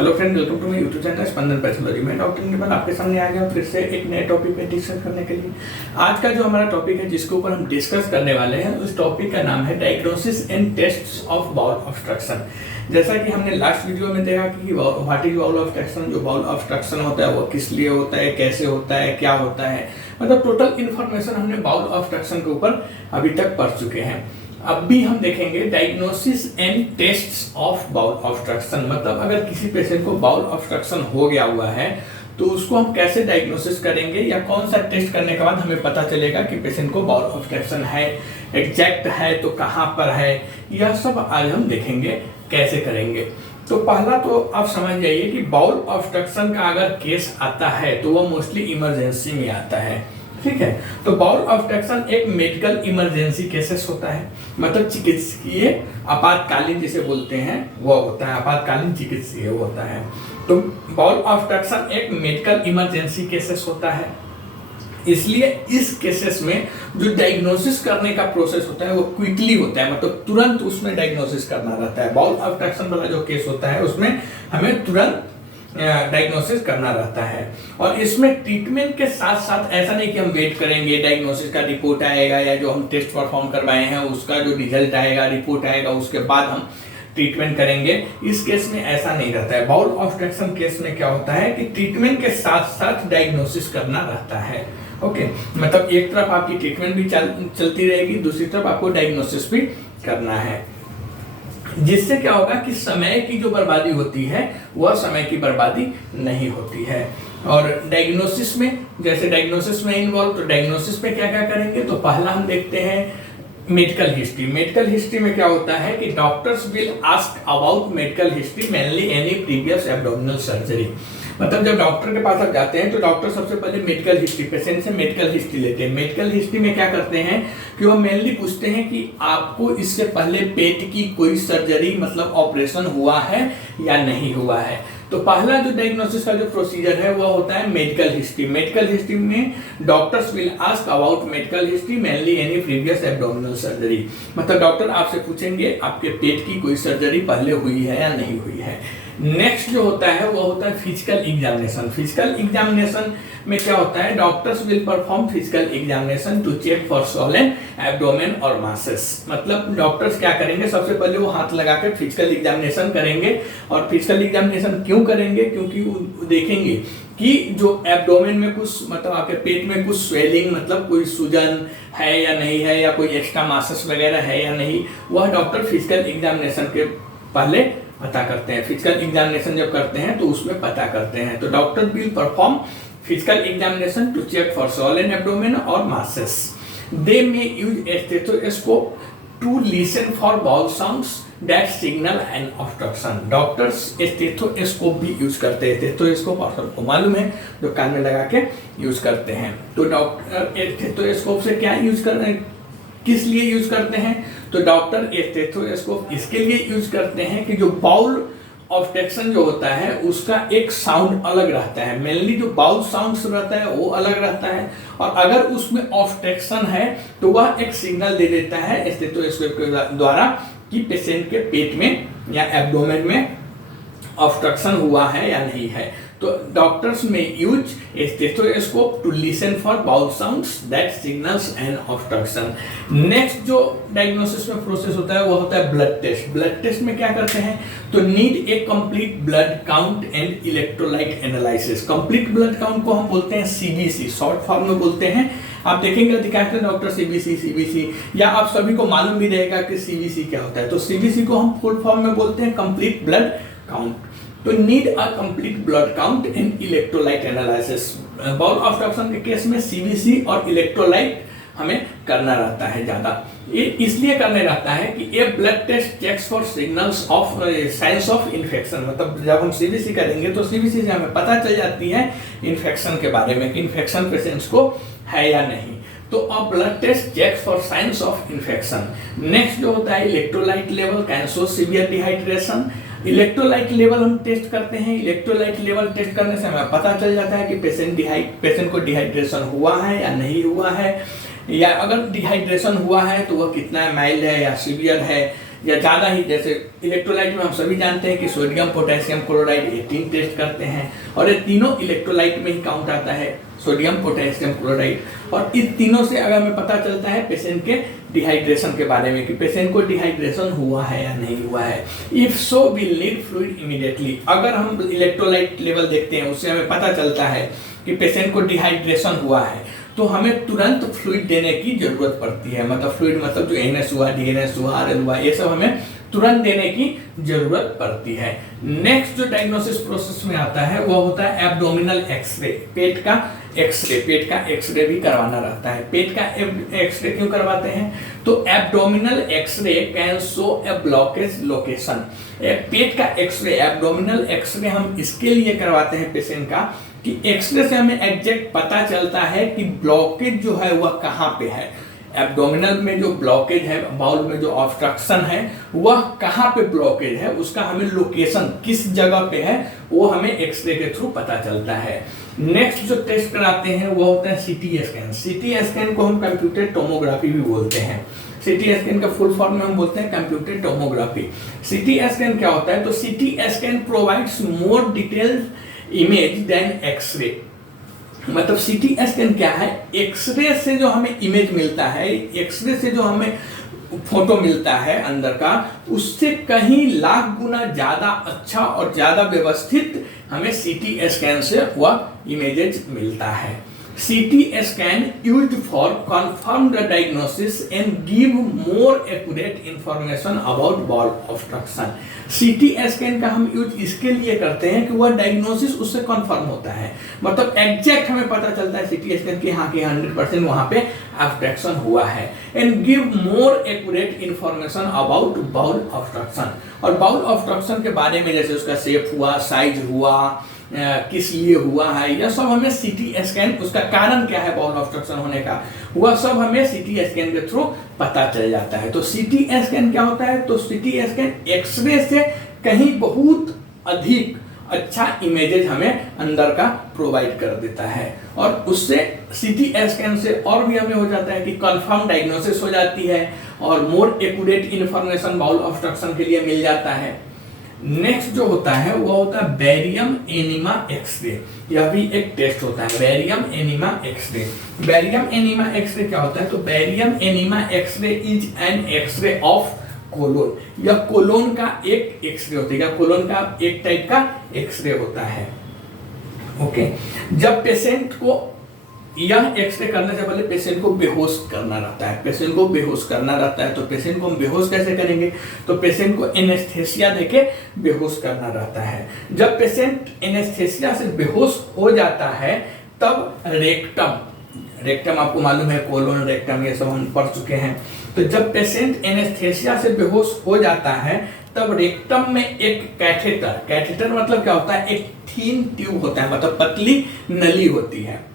Hello friend, welcome to my YouTube channel Spandan pathology. मैं doctor Nirmal आपके सामने आ गया फिर से एक नए टॉपिक पे डिस्कस करने के लिए। आज का जो हमारा टॉपिक है जिसके ऊपर हम डिस्कस करने वाले हैं उस टॉपिक का नाम है diagnosis and tests of bowel obstruction. जैसा कि हमने लास्ट वीडियो में देखा कि व्हाट इज बाउल ऑब्स्ट्रक्शन, जो बाउल ऑब्स्ट्रक्शन होता है वो किस लिए होता है, कैसे होता है, क्या होता है, मतलब टोटल इन्फॉर्मेशन हमने बाउल ऑब्स्ट्रक्शन के ऊपर अभी तक पढ़ चुके हैं। अब भी हम देखेंगे diagnosis and tests of bowel obstruction, मतलब अगर किसी पेशेंट को बाउल ऑब्स्ट्रक्शन हो गया हुआ है तो उसको हम कैसे डायग्नोसिस करेंगे या कौन सा टेस्ट करने के बाद हमें पता चलेगा कि पेशेंट को बाउल ऑब्स्ट्रक्शन है, एग्जैक्ट है तो कहाँ पर है, यह सब आज हम देखेंगे कैसे करेंगे। तो पहला तो आप समझ जाइए कि बाउल ऑब्स्ट्रक्शन का अगर केस आता है तो वह मोस्टली इमरजेंसी में आता है, ठीक है। तो बाउल ऑब्स्ट्रक्शन एक मेडिकल इमरजेंसी केसेस होता है, मतलब चिकित्सकीय आपातकालीन जिसे बोलते हैं वो होता है, आपातकालीन चिकित्सीय होता है। तो बाउल ऑब्स्ट्रक्शन एक मेडिकल इमरजेंसी केसेस होता है, इसलिए इस केसेस में जो डायग्नोसिस करने का प्रोसेस होता है वो क्विकली होता है, मतलब तुरंत उसमें डायग्नोसिस करना रहता है। बाउल ऑब्स्ट्रक्शन वाला जो केस होता है उसमें हमें तुरंत डायग्नोसिस करना रहता है। और इसमें ट्रीटमेंट के साथ साथ ऐसा नहीं कि हम वेट करेंगे डायग्नोसिस का रिपोर्ट आएगा या जो हम टेस्ट परफॉर्म करवाए हैं उसका जो रिजल्ट आएगा, रिपोर्ट आएगा, उसके बाद हम ट्रीटमेंट करेंगे। इस केस में ऐसा नहीं रहता है। बाउल ऑब्स्ट्रक्शन केस में क्या होता है कि ट्रीटमेंट के साथ साथ डायग्नोसिस करना रहता है। ओके, मतलब एक तरफ आपकी ट्रीटमेंट भी चलती रहेगी, दूसरी तरफ आपको डायग्नोसिस भी करना है, जिससे क्या होगा कि समय की जो बर्बादी होती है वह समय की बर्बादी नहीं होती है। और डायग्नोसिस में, जैसे डायग्नोसिस में इन्वॉल्व, तो डायग्नोसिस में क्या क्या करेंगे, तो पहला हम देखते हैं मेडिकल हिस्ट्री। मेडिकल हिस्ट्री में क्या होता है कि doctors will ask about medical history, mainly any previous abdominal surgery. मतलब जब डॉक्टर के पास आप जाते हैं तो डॉक्टर सबसे पहले मेडिकल हिस्ट्री, पेशेंट से मेडिकल हिस्ट्री लेते हैं। मेडिकल हिस्ट्री में क्या करते हैं कि वो मेनली पूछते हैं कि आपको इससे पहले पेट की कोई सर्जरी मतलब ऑपरेशन हुआ है या नहीं हुआ है। तो पहला जो डायग्नोसिस का जो प्रोसीजर है वो होता है मेडिकल हिस्ट्री। मेडिकल हिस्ट्री में doctors will ask about medical history, mainly any previous abdominal surgery. मतलब डॉक्टर आपसे पूछेंगे आपके पेट की कोई सर्जरी पहले हुई है या नहीं हुई है। नेक्स्ट जो होता है वो होता है फिजिकल एग्जामिनेशन। फिजिकल एग्जामिनेशन में क्या होता है, doctors will perform physical examination to check for swollen abdomen और मासेस। मतलब डॉक्टर्स क्या करेंगे, सबसे पहले वो हाथ लगा के फिजिकल एग्जामिनेशन करेंगे। और फिजिकल एग्जामिनेशन क्यों करेंगे, क्योंकि वो देखेंगे कि जो एब्डोमेन में कुछ, मतलब आपके पेट में कुछ स्वेलिंग, मतलब कोई सूजन है या नहीं है, या कोई एक्स्ट्रा मासेस वगैरह है या नहीं, वह डॉक्टर फिजिकल एग्जामिनेशन के पहले पता करते हैं। फिजिकल एग्जामिनेशन जब करते हैं तो उसमें पता करते हैं। तो doctor will perform physical examination to check for swollen abdomen और masses. They may use a stethoscope to listen for bowel sounds that signal an obstruction. Doctors stethoscope भी यूज करते हैं। स्टेथोस्कोप आप सबको मालूम है, जो कान में लगा के यूज करते हैं। तो डॉक्टर स्टेथोस्कोप से क्या यूज कर रहे हैं, किस लिए यूज करते हैं, तो डॉक्टर स्टेथोस्कोप इसके लिए यूज करते हैं कि जो बाउल ऑब्स्ट्रक्शन जो होता है उसका एक साउंड अलग रहता है। मेनली जो बाउल साउंड्स रहता है वो अलग रहता है, और अगर उसमें ऑब्स्ट्रक्शन है तो वह एक सिग्नल दे देता है स्टेथोस्कोप के द्वारा कि पेशेंट के पेट में या एब्डोमेन में ऑब्स्ट्रक्शन हुआ है या नहीं है। तो doctors may use stethoscope to listen for bowel sounds that signals an obstruction. Next जो डायग्नोसिस में प्रोसेस होता है वो होता है ब्लड टेस्ट। ब्लड टेस्ट में क्या करते हैं, तो need a complete blood count and electrolyte analysis. Complete blood count को हम बोलते हैं सीबीसी, शॉर्ट फॉर्म में बोलते हैं। आप देखेंगे दिखाते हैं डॉक्टर सीबीसी, या आप सभी को मालूम भी रहेगा कि सीबीसी क्या होता है। तो सीबीसी को हम फुल फॉर्म में बोलते हैं कंप्लीट ब्लड काउंट। तो need a complete blood count and electrolyte analysis. Bowel obstruction के केस में सीबीसी और इलेक्ट्रोलाइट हमें करना रहता है ज्यादा। ये इसलिए करने रहता है कि ये blood test checks for signals of signs of infection. मतलब जब हम सीबीसी करेंगे तो सीबीसी से हमें पता चल जाती है इन्फेक्शन के बारे में कि इन्फेक्शन पेशेंट्स को है या नहीं। तो अब blood test checks for signs of infection. Next जो होता है electrolyte level can show severe dehydration. Electrolyte level हम टेस्ट करते हैं। इलेक्ट्रोलाइट लेवल टेस्ट करने से हमें पता चल जाता है कि पेशेंट को डिहाइड्रेशन हुआ है या नहीं हुआ है, या अगर डिहाइड्रेशन हुआ है तो वह कितना माइल्ड है या सीवियर है, या ज़्यादा ही, जैसे इलेक्ट्रोलाइट में हम सभी जानते हैं कि सोडियम पोटेशियम क्लोराइड, ये 3 टेस्ट करते हैं और ये तीनों इलेक्ट्रोलाइट में ही काउंट आता है, सोडियम पोटेशियम क्लोराइड। और इन तीनों से अगर हमें पता चलता है पेशेंट के डिहाइड्रेशन के बारे में कि पेशेंट को डिहाइड्रेशन हुआ है या नहीं हुआ है। If so will need fluid immediately. अगर हम इलेक्ट्रोलाइट लेवल देखते हैं उससे हमें पता चलता है कि पेशेंट को डिहाइड्रेशन हुआ है तो हमें तुरंत फ्लूइड देने की जरूरत पड़ती है। मतलब फ्लूइड मतलब जो NS हुआ, DNS हुआ, RL हुआ, ये सब हमें तुरंत देने की जरूरत पड़ती है। नेक्स्ट जो डायग्नोसिस प्रोसेस में आता है वो होता है एब्डोमिनल एक्सरे, पेट का एक्सरे भी करवाना रहता है। पेट का एक्सरे क्यों करवाते हैं? तो abdominal X-ray can show a blockage location. पेट का एक्सरे, एब्डोमिनल एक्सरे हम इसके लिए करवाते हैं पेशेंट का कि एक्सरे से हमें एग्जैक्ट पता चलता है कि ब्लॉकेज जो है वह कहाँ पे है। एब्डोमिनल में जो ब्लॉकेज है, बाउल में जो ऑब्स्ट्रक्शन है, वह कहाँ पे ब्लॉकेज है, उसका हमें लोकेशन किस जगह पे है वो हमें एक्सरे के थ्रू पता चलता है। नेक्स्ट जो टेस्ट कराते हैं वो होता है CT स्कैन। CT स्कैन को हम कंप्यूटर टोमोग्राफी भी बोलते हैं। CT स्कैन का फुल फॉर्म में हम बोलते हैं कंप्यूटर टोमोग्राफी। CT स्कैन क्या होता है? तो CT scan provides more detailed image than xray. मतलब CT स्कैन क्या है? एक्सरे से जो हमें इमेज मिलता है, एक्सरे से जो हमें फोटो मिलता है अंदर का, उससे कहीं लाख गुना ज्यादा अच्छा और ज्यादा व्यवस्थित हमें CT स्कैन से वह इमेजेस मिलता है। CT scan used for confirm the diagnosis and give more accurate information about bowel obstruction। CT scan का हम यूज इसके लिए करते हैं कि वह डायग्नोसिस उससे कंफर्म होता है। मतलब एग्जैक्ट हमें पता चलता है CT स्कैन की हाँ कि 100% वहाँ पे ऑब्स्ट्रक्शन हुआ है। And give more accurate information about bowel obstruction. और बाउल ऑब्स्ट्रक्शन के बारे में जैसे उसका शेप हुआ, साइज हुआ, किस लिए हुआ है, यह सब हमें CT स्कैन, उसका कारण क्या है बाउल ऑब्स्ट्रक्शन होने का, वह सब हमें CT स्कैन के थ्रू पता चल जाता है। तो CT स्कैन क्या होता है? तो CT स्कैन एक्सरे से कहीं बहुत अधिक अच्छा इमेजेस हमें अंदर का प्रोवाइड कर देता है और उससे CT स्कैन से और भी हमें हो जाता है कि कंफर्म डायग्नोसिस हो जाती है और more accurate information bowel obstruction के लिए मिल जाता है। नेक्स्ट जो होता है वो होता है बैरियम एनीमा एक्सरे। यह भी एक टेस्ट होता है, barium enema xray. Barium enema xray क्या होता है? तो barium enema xray is an xray of colon. यह कोलोन का एक एक्सरे होता है, या कोलोन का एक टाइप का एक्सरे होता है। ओके, जब पेशेंट को यह एक्सरे करने से पहले पेशेंट को बेहोश करना रहता है, पेशेंट को बेहोश करना रहता है। तो पेशेंट को हम बेहोश कैसे करेंगे? तो पेशेंट को एनेस्थेसिया देके बेहोश करना रहता है। जब पेशेंट एनेस्थेसिया से बेहोश हो जाता है तब रेक्टम आपको मालूम है, कोलोन, रेक्टम, ये सब हम पढ़ चुके हैं। तो जब पेशेंट एनेस्थेसिया से बेहोश हो जाता है तब रेक्टम में एक कैथेटर मतलब क्या होता है? एक थीन ट्यूब होता है, मतलब पतली नली होती है।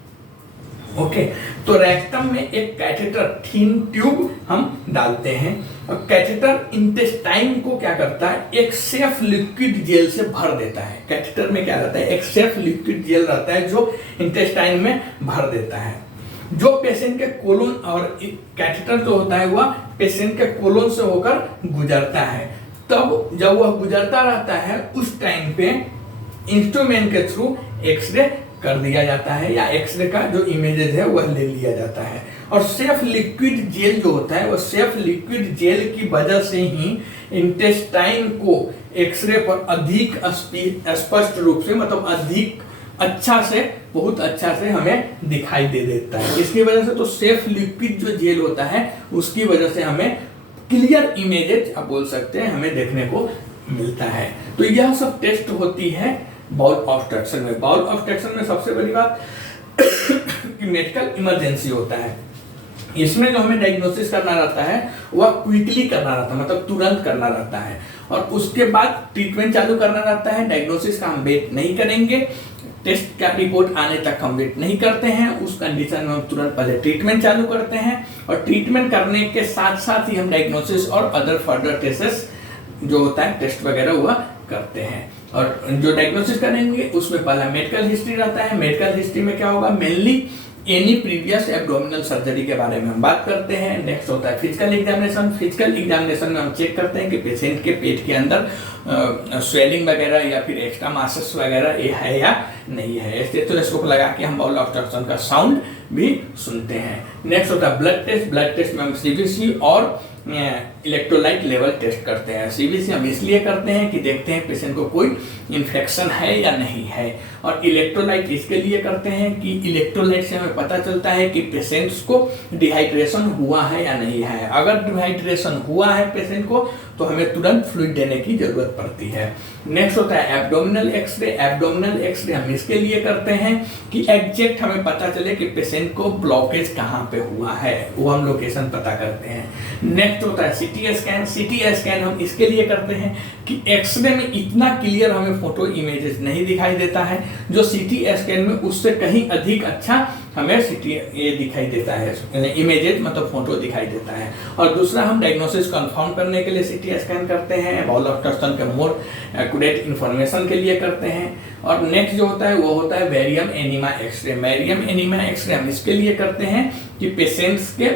ओके, तो रेक्टम में एक कैथेटर, थीन ट्यूब हम डालते हैं और कैथेटर इंटेस्टाइन को क्या करता है? एक सेफ लिक्विड जेल से भर देता है। कैथेटर में क्या रहता है? एक सेफ लिक्विड जेल रहता है जो इंटेस्टाइन में भर देता है, जो पेशेंट के कोलोन, और कैथेटर जो होता है वह पेशेंट के कोलोन से होकर गुजरता है। तब जब वह गुजरता रहता है उस टाइम पे इंस्ट्रूमेंट के थ्रू एक्सरे कर दिया जाता है या एक्सरे का जो इमेजेस है वह ले लिया जाता है। और सेफ लिक्विड जेल जो होता है, वह सेफ लिक्विड जेल की वजह से ही इंटेस्टाइन को एक्सरे पर अधिक स्पष्ट रूप से, मतलब अधिक अच्छा से, बहुत अच्छा से हमें दिखाई दे देता है। इसकी वजह से तो सेफ लिक्विड जो जेल होता है उसकी वजह से हमें क्लियर इमेजेस आप बोल सकते हैं हमें देखने को मिलता है। तो यह सब टेस्ट होती है बाउल ऑब्स्ट्रक्शन में। बाउल ऑब्स्ट्रक्शन में सबसे बड़ी बात मेडिकल इमरजेंसी होता है। इसमें जो हमें डायग्नोसिस करना रहता है वह क्विकली करना रहता है, मतलब तुरंत करना रहता है और उसके बाद ट्रीटमेंट चालू करना रहता है। डायग्नोसिस का हम वेट नहीं करेंगे, टेस्ट का रिपोर्ट आने तक हम वेट नहीं करते हैं। उस कंडीशन में हम तुरंत पहले ट्रीटमेंट चालू करते हैं और ट्रीटमेंट करने के साथ साथ ही हम डायग्नोसिस और अदर फर्दर टेस्ट जो होता है, टेस्ट वगैरह हुआ करते हैं। और जो डायग्नोसिस करेंगे उसमें पहला मेडिकल हिस्ट्री रहता है। मेडिकल हिस्ट्री में क्या होगा? Mainly any previous abdominal surgery के बारे में हम बात करते हैं। नेक्स्ट होता है फिजिकल एग्जामिनेशन। फिजिकल एग्जामिनेशन में हम चेक करते हैं कि पेशेंट के पेट के अंदर स्वेलिंग वगैरह या फिर एक्स्ट्रा मासेस वगैरह ये है या नहीं है। स्टेथोस्कोप लगा के हम बाउल ऑब्स्ट्रक्शन का साउंड भी सुनते हैं। नेक्स्ट होता है ब्लड टेस्ट। ब्लड टेस्ट में हम सीबीसी और इलेक्ट्रोलाइट लेवल टेस्ट करते हैं। सीबीसी हम इसलिए करते हैं कि देखते हैं पेशेंट को कोई इन्फेक्शन है या नहीं है, और इलेक्ट्रोलाइट इसके लिए करते हैं कि इलेक्ट्रोलाइट से हमें पता चलता है कि पेशेंट्स को डिहाइड्रेशन हुआ है या नहीं है। अगर डिहाइड्रेशन हुआ है पेशेंट को तो हमें तुरंत फ्लूइड देने की जरूरत पड़ती है। नेक्स्ट होता है एब्डोमिनल एक्सरे। एब्डोमिनल एक्सरे हम इसके लिए करते हैं कि एग्जैक्ट हमें पता चले कि पेशेंट को ब्लॉकेज कहाँ पे हुआ है, वो हम लोकेशन पता करते हैं। नेक्स्ट होता है सीटी स्कैन। सीटी स्कैन हम इसके लिए करते हैं कि एक्सरे में इतना क्लियर हमें फोटो इमेजेस नहीं दिखाई देता है, जो सीटी स्कैन में उससे कहीं अधिक अच्छा हमें सीटी ये दिखाई देता है, इमेजेस मतलब फोटो दिखाई देता है। और दूसरा हम डायग्नोसिस कंफर्म करने के लिए सीटी स्कैन करते हैं, बाउल ऑब्स्ट्रक्शन के मोर एक्यूरेट इंफॉर्मेशन के लिए करते हैं। और नेक्स्ट जो होता है वो होता है barium enema xray. Barium enema xray हम इसके लिए करते हैं कि पेशेंट्स के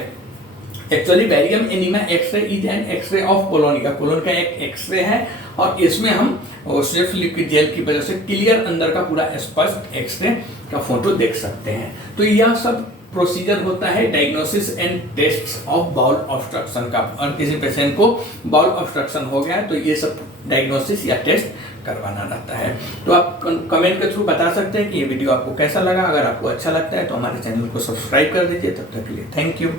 actually barium enema xray is an xray of colon का एक एक्सरे है, और इसमें हम सिर्फ लिक्विड जेल की वजह से क्लियर अंदर का पूरा स्पष्ट एक्सरे का फोटो देख सकते हैं। तो यह सब प्रोसीजर होता है diagnosis and test of bowel obstruction का। और किसी पेशेंट को बाउल ऑब्स्ट्रक्शन हो गया तो ये सब डायग्नोसिस या टेस्ट करवाना रहता है। तो आप कमेंट के थ्रू बता सकते हैं कि ये वीडियो आपको कैसा लगा। अगर आपको अच्छा लगता है तो हमारे चैनल को सब्सक्राइब कर दीजिए। तब तक के लिए थैंक यू।